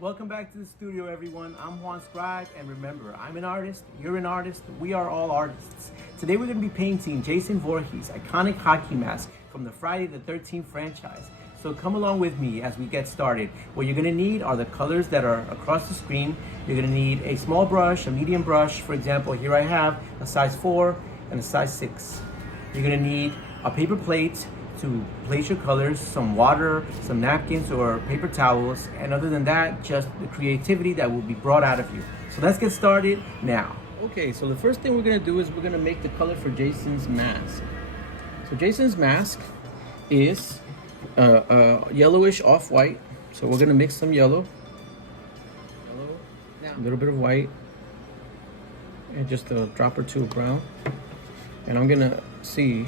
Welcome back to the studio, everyone. I'm Juan Scribe, and remember, I'm an artist, you're an artist, we are all artists. Today we're going to be painting Jason Voorhees' iconic hockey mask from the Friday the 13th franchise. So come along with me as we get started. What you're going to need are the colors that are across the screen. You're going to need a small brush, a medium brush. For example, here I have a size 4 and a size 6. You're going to need a paper plate to place your colors, some water, some napkins or paper towels, and other than that, just the creativity that will be brought out of you. So let's get started now. Okay, so the first thing we're gonna do is we're gonna make the color for Jason's mask. So Jason's mask is yellowish off-white. So we're gonna mix some yellow, a little bit of white, and just a drop or two of brown. And I'm gonna see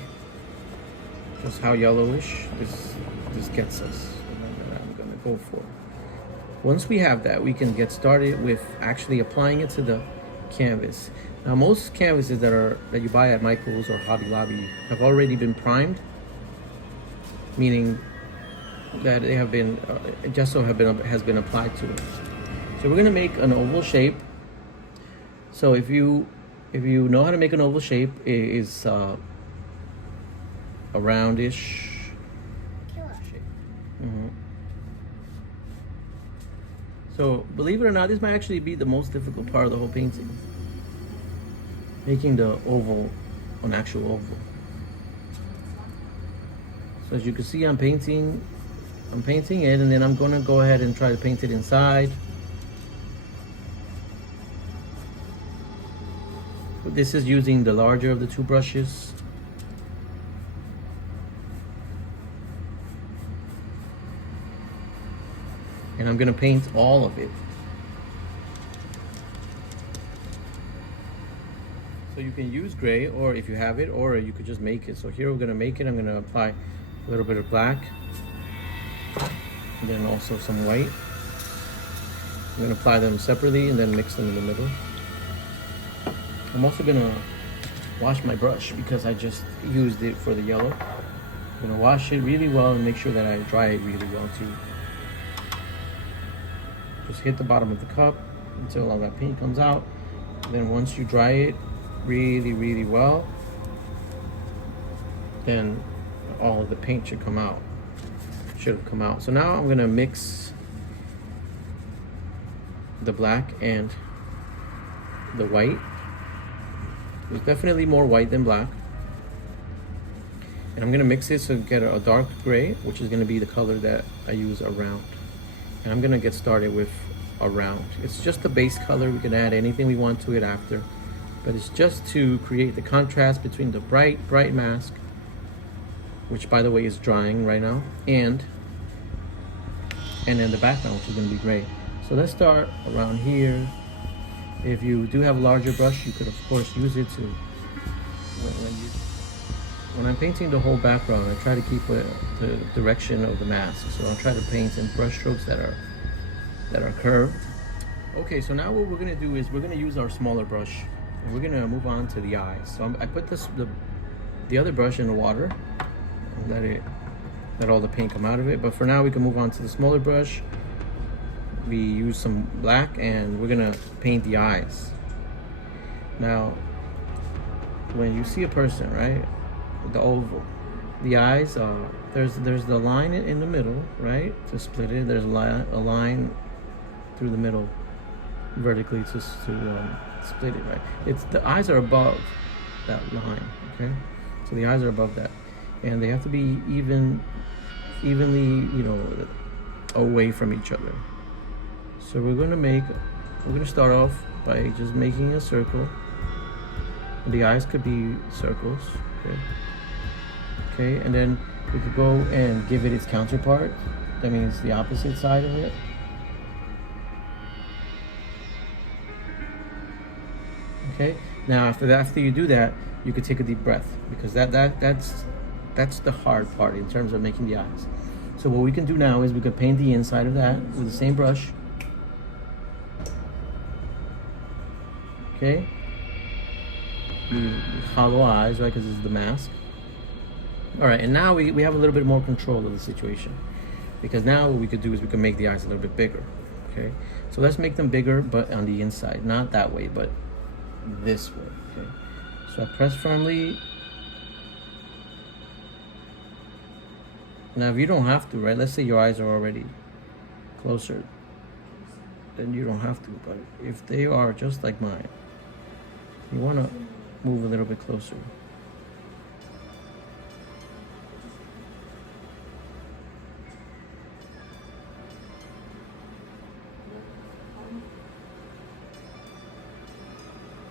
just how yellowish this gets us, and I'm gonna go for. Once we have that, we can get started with actually applying it to the canvas. Now, most canvases that you buy at Michael's or Hobby Lobby have already been primed, meaning that they have been gesso has been applied to it. So we're gonna make an oval shape. So if you know how to make an oval shape, it is a roundish shape. So believe it or not, this might actually be the most difficult part of the whole painting. Making the oval an actual oval. So as you can see, I'm painting it, and then I'm gonna go ahead and try to paint it inside. This is using the larger of the two brushes. And I'm gonna paint all of it. So you can use gray, or if you have it, or you could just make it. So here we're gonna make it. I'm gonna apply a little bit of black, and then also some white. I'm gonna apply them separately and then mix them in the middle. I'm also gonna wash my brush because I just used it for the yellow. I'm gonna wash it really well and make sure that I dry it really well too. Just hit the bottom of the cup until all that paint comes out. And then once you dry it really well, then all of the paint should have come out. So now I'm gonna mix the black and the white. There's definitely more white than black. And I'm gonna mix it so get a dark gray, which is gonna be the color that I use around. And I'm gonna get started with around. It's just the base color. We can add anything we want to it after, but it's just to create the contrast between the bright mask, which by the way is drying right now, and then the background, which is gonna be gray. So let's start around here. If you do have a larger brush, you could of course use it to, when I'm painting the whole background, I try to keep the direction of the mask. So I'll try to paint in brush strokes that are curved. Okay, so now what we're gonna do is we're gonna use our smaller brush, and we're gonna move on to the eyes. So I put the other brush in the water and let all the paint come out of it. But for now, we can move on to the smaller brush. We use some black, and we're gonna paint the eyes. Now, when you see a person, right, the oval, the eyes are there's the line in the middle, right, to split it. There's a line through the middle vertically to split it, right. It's the eyes are above that line, okay. So the eyes are above that, and they have to be evenly, away from each other. So we're gonna start off by just making a circle. The eyes could be circles, okay, and then we could go and give it its counterpart. That means the opposite side of it. Okay. Now after you do that, you could take a deep breath, because that's the hard part in terms of making the eyes. So what we can do now is we could paint the inside of that with the same brush. Okay. The hollow eyes, right, because this is the mask. All right, and now we have a little bit more control of the situation, because now what we could do is we can make the eyes a little bit bigger. Okay, so let's make them bigger, but on the inside, not that way, but this way. Okay, so I press firmly. Now if you don't have to, right, let's say your eyes are already closer, then you don't have to, but if they are just like mine, you want to move a little bit closer.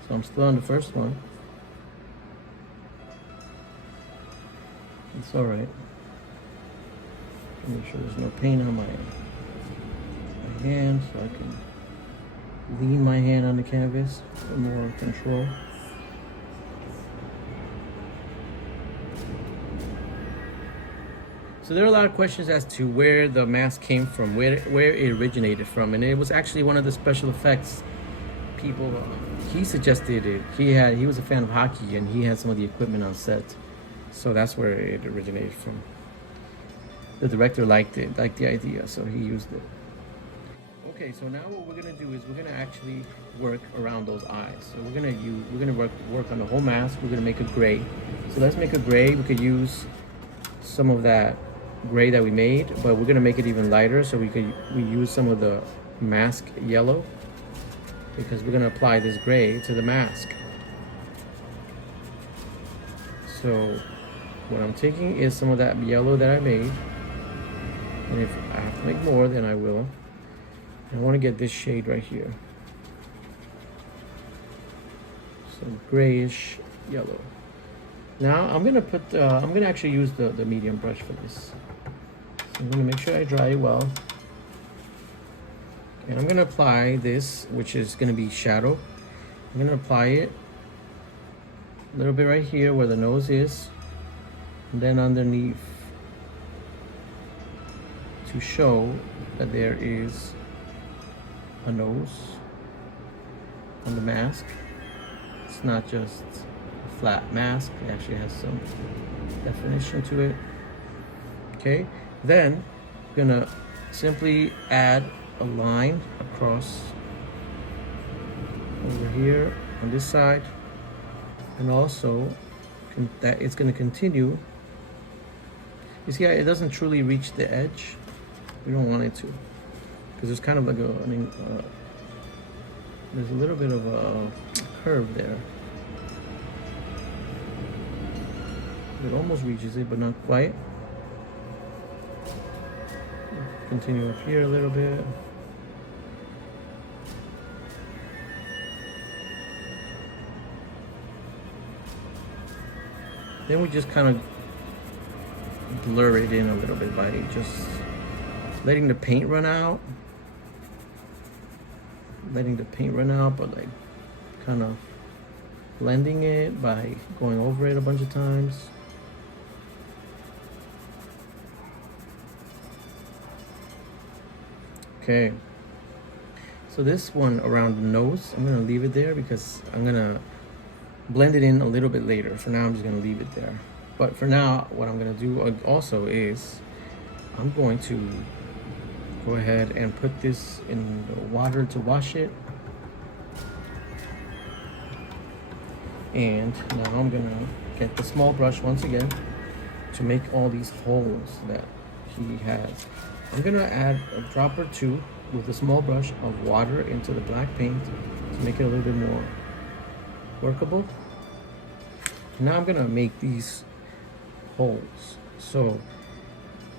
So I'm still on the first one. It's all right. Make sure there's no paint on my hand, so I can lean my hand on the canvas for more control. So there are a lot of questions as to where the mask came from, where it originated from, and it was actually one of the special effects people. He suggested it. He was a fan of hockey, and he had some of the equipment on set, so that's where it originated from. The director liked the idea, so he used it. Okay, so now what we're gonna do is we're gonna actually work around those eyes. So we're gonna work on the whole mask. We're gonna make a gray. So let's make a gray. We could use some of that gray that we made, but we're gonna make it even lighter. So we use some of the mask yellow, because we're gonna apply this gray to the mask. So what I'm taking is some of that yellow that I made. And if I have to make more, then I will. I want to get this shade right here. Some grayish yellow. Now I'm gonna actually use the medium brush for this. So I'm gonna make sure I dry it well. And I'm gonna apply this, which is gonna be shadow. I'm gonna apply it a little bit right here where the nose is, and then underneath, to show that there is a nose on the mask. It's not just a flat mask, it actually has some definition to it. Okay, then I'm gonna simply add a line across over here on this side, and also that it's going to continue. You see, it doesn't truly reach the edge. We don't want it to, because there's kind of like there's a little bit of a curve there. It almost reaches it, but not quite. Continue up here a little bit. Then we just kind of blur it in a little bit by just letting the paint run out. Letting the paint run out, but like kind of blending it by going over it a bunch of times. Okay. So this one around the nose, I'm gonna leave it there because I'm gonna blend it in a little bit later. For now, I'm just gonna leave it there. But for now, what I'm gonna do also is I'm going to go ahead and put this in the water to wash it. And now I'm gonna get the small brush once again to make all these holes that he has. I'm gonna add a drop or two with a small brush of water into the black paint to make it a little bit more workable. Now I'm gonna make these holes. So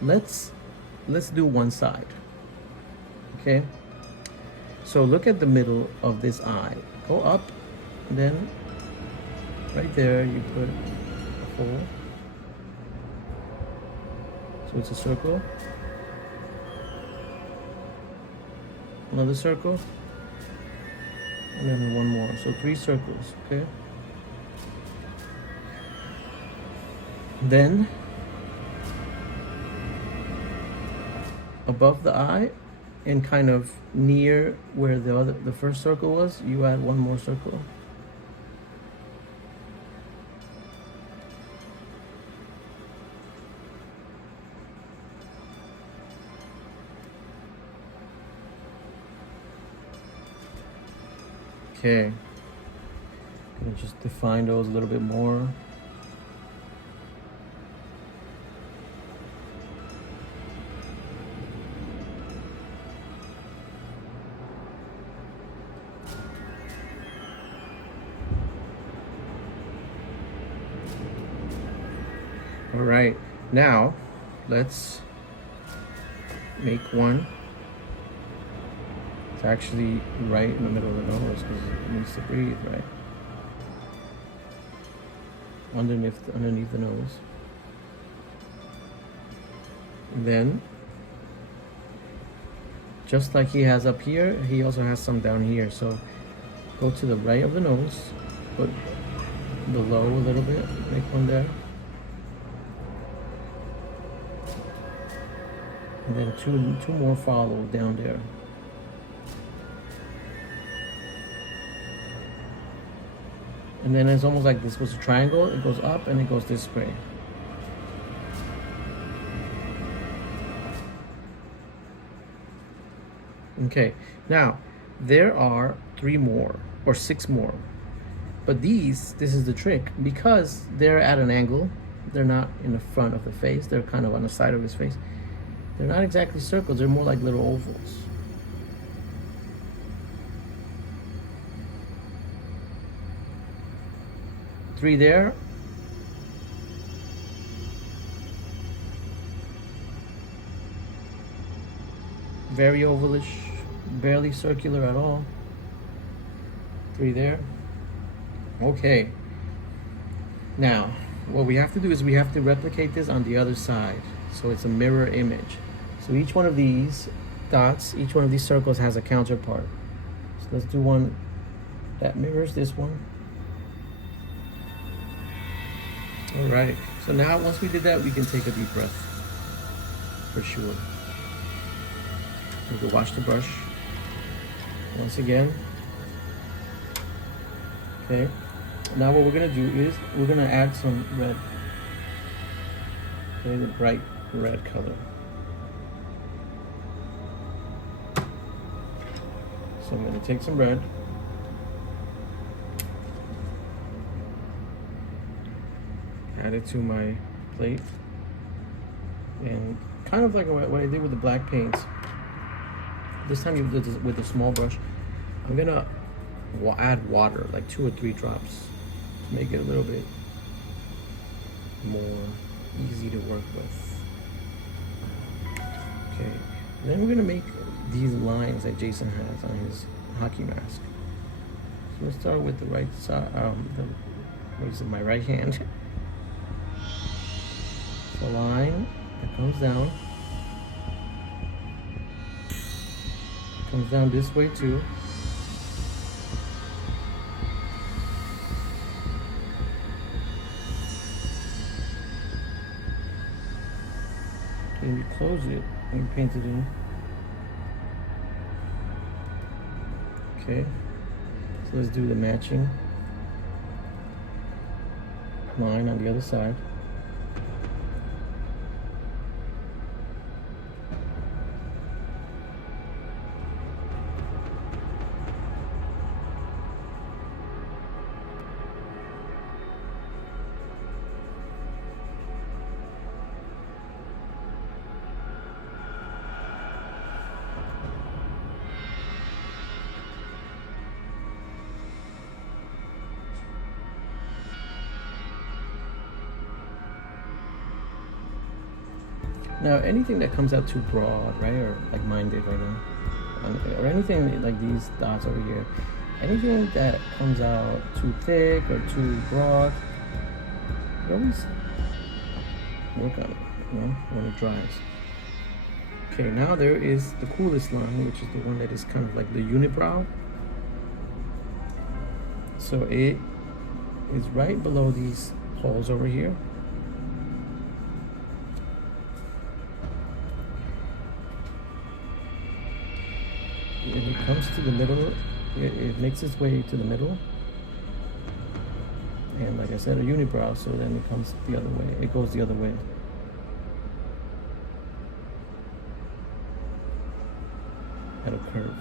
let's do one side. Okay. So look at the middle of this eye. Go up, and then right there you put a hole. So it's a circle. Another circle. And then one more. So 3 circles, okay? Then above the eye and kind of near where the first circle was, you add one more circle. Okay. Gonna just define those a little bit more. All right, now let's make one. It's actually right in the middle of the nose because it needs to breathe, right? Underneath the nose. And then, just like he has up here, he also has some down here. So go to the right of the nose, put below a little bit, make one there. And then two more follow down there. And then it's almost like this was a triangle. It goes up and it goes this way. Okay, now there are 3 more or 6 more. But this is the trick, because they're at an angle. They're not in the front of the face. They're kind of on the side of his face. They're not exactly circles. They're more like little ovals. Three there. Very ovalish, barely circular at all. 3 there. Okay. Now, what we have to do is we have to replicate this on the other side. So it's a mirror image. So each one of these dots, each one of these circles has a counterpart. So let's do one that mirrors this one. All right, so now once we did that, we can take a deep breath, for sure. We can wash the brush once again. Okay, now what we're gonna do is we're gonna add some red. Okay, the bright red color. So I'm gonna take some red. Add it to my plate, and kind of like what I did with the black paints. This time with a small brush, I'm gonna add water, like 2 or 3 drops, to make it a little bit more easy to work with. Okay, then we're gonna make these lines that Jason has on his hockey mask. So let's start with the right side, my right hand. A line that comes down this way too. And you close it and you paint it in. Okay, so let's do the matching line on the other side. Now, anything that comes out too broad, right, or like mine did right now, or anything like these dots over here, anything that comes out too thick or too broad, you always work on it, you know, when it dries. Okay, now there is the coolest line, which is the one that is kind of like the unibrow. So it is right below these holes over here. And it comes to the middle, it makes its way to the middle. And like I said, a unibrow, so then it comes the other way, it goes the other way. At a curve.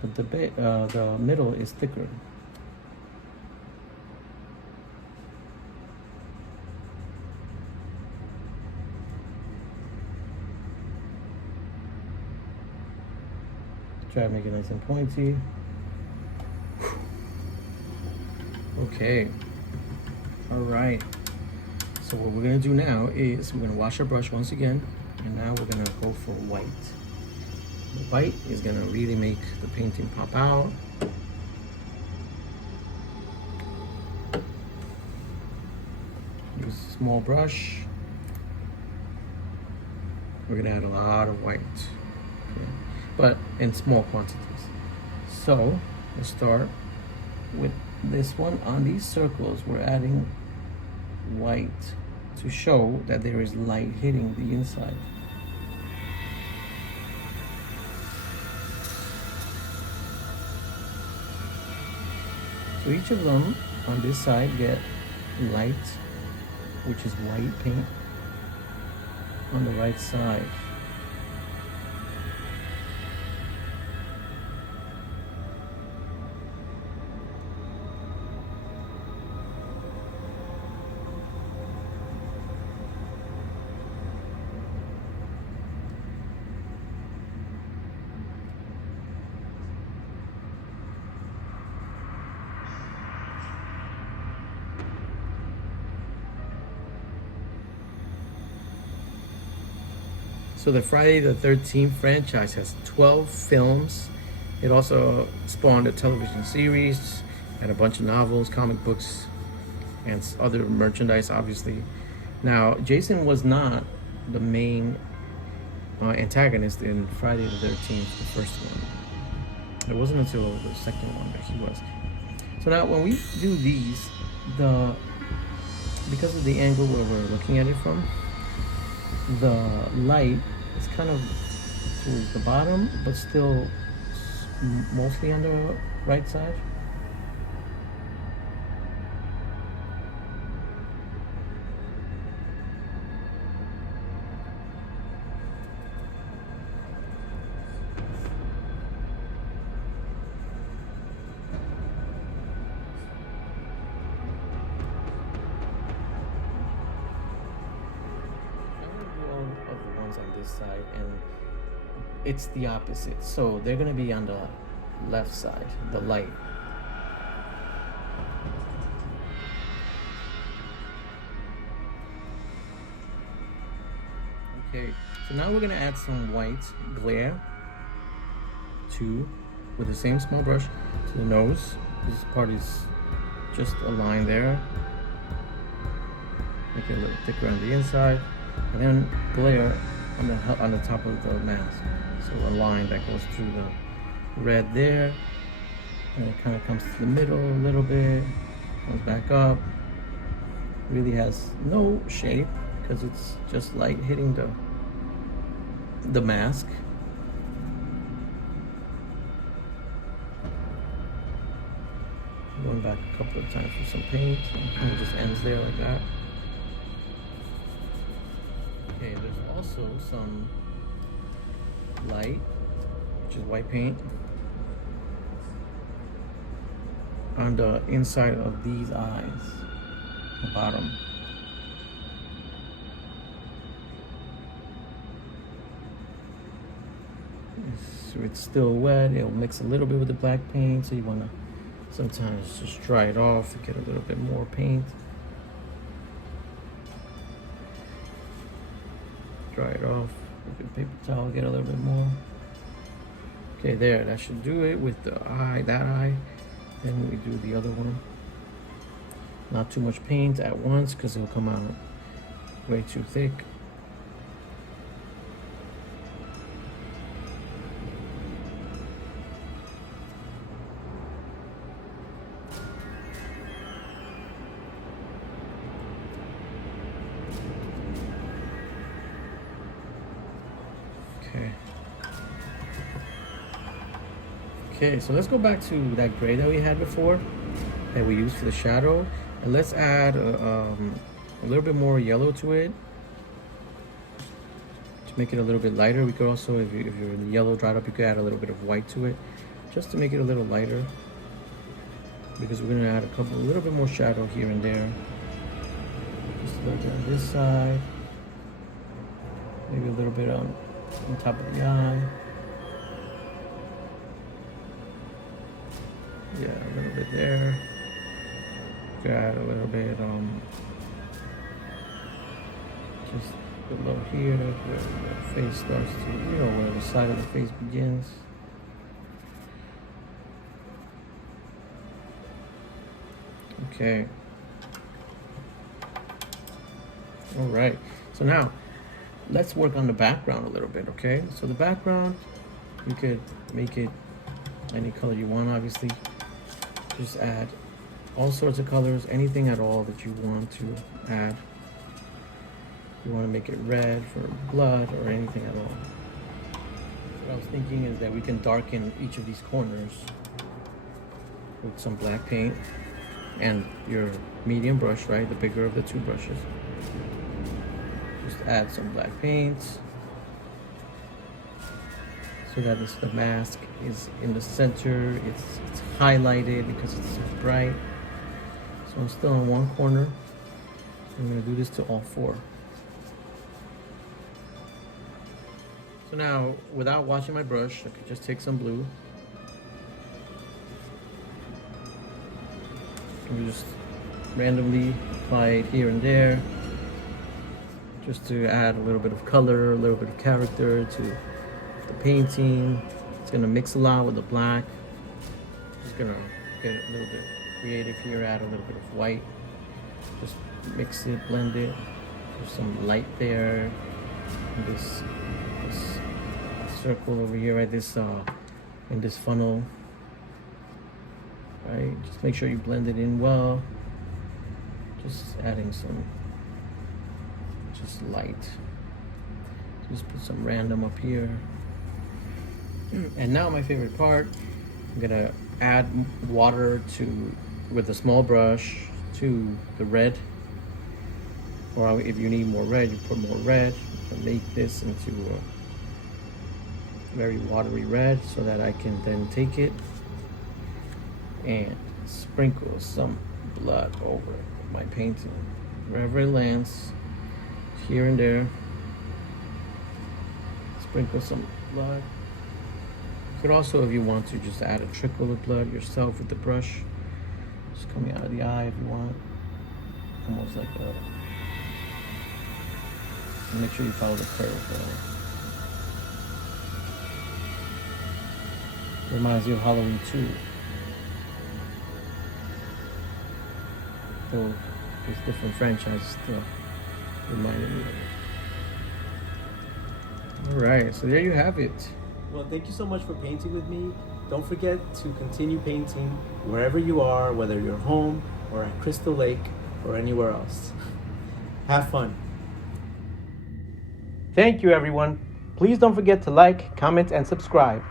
but the middle is thicker. Try to make it nice and pointy. Okay. All right. So what we're gonna do now is we're gonna wash our brush once again, and now we're gonna go for white. The white is gonna really make the painting pop out. Use a small brush. We're gonna add a lot of white, okay, but in small quantities. So let's start with this one. On these circles, we're adding white to show that there is light hitting the inside. So each of them on this side get light, which is white paint, on the right side. So the Friday the 13th franchise has 12 films. It also spawned a television series and a bunch of novels, comic books, and other merchandise, obviously. Now, Jason was not the main antagonist in Friday the 13th, the first one. It wasn't until the second one that he was. So now when we do these, because of the angle where we're looking at it from, the light is kind of towards the bottom, but still mostly on the right side. On this side, and it's the opposite, so they're going to be on the left side, the light. Okay, so now we're going to add some white glare with the same small brush to the nose. This part is just a line there, make it a little thicker on the inside, and then glare on the top of the mask. So a line that goes through the red there, and it kind of comes to the middle a little bit, comes back up. Really has no shape because it's just light hitting the mask. Going back a couple of times with some paint, and it just ends there like that. Okay, there's also some light, which is white paint, on the inside of these eyes, the bottom. So it's still wet, it'll mix a little bit with the black paint, so you want to sometimes just dry it off and get a little bit more paint. Dry it off with a paper towel, get a little bit more. Okay, there, that should do it with the eye, that eye. Then we do the other one. Not too much paint at once because it'll come out way too thick. Okay, so let's go back to that gray that we had before, that we used for the shadow, and let's add a little bit more yellow to it to make it a little bit lighter. We could also, if your yellow dried up, you could add a little bit of white to it, just to make it a little lighter, because we're gonna add a little bit more shadow here and there. Just a little bit on this side, maybe a little bit on top of the eye. Yeah, a little bit there. Got a little bit just below here, where the face starts to, where the side of the face begins. Okay. All right. So now, let's work on the background a little bit, okay? So the background, you could make it any color you want, obviously. Just add all sorts of colors, anything at all that you want to add. You want to make it red for blood or anything at all. What I was thinking is that we can darken each of these corners with some black paint and your medium brush, right? The bigger of the two brushes. Just add some black paint so that the mask is in the center. It's highlighted because it's so bright. So I'm still on one corner. So I'm going to do this to all four. So now, without washing my brush, I could just take some blue and just randomly apply it here and there, just to add a little bit of color, a little bit of character to the painting. It's gonna mix a lot with the black. Just gonna get a little bit creative here, add a little bit of white. Just mix it, blend it. There's some light there. And this circle over here, right? This in this funnel, right? Just make sure you blend it in well. Just adding some light. Just put some random up here. And now my favorite part, I'm gonna add water with a small brush to the red. Or if you need more red, you put more red. You can make this into a very watery red so that I can then take it and sprinkle some blood over my painting wherever it lands, here and there. Sprinkle some blood. You could also, if you want to, just add a trickle of blood yourself with the brush, just coming out of the eye if you want, almost like a. Make sure you follow the curve. Reminds you of Halloween 2. Though it's different franchises still reminded me of it. Alright, so there you have it. Well, thank you so much for painting with me. Don't forget to continue painting wherever you are, whether you're home or at Crystal Lake or anywhere else. Have fun. Thank you, everyone. Please don't forget to like, comment, and subscribe.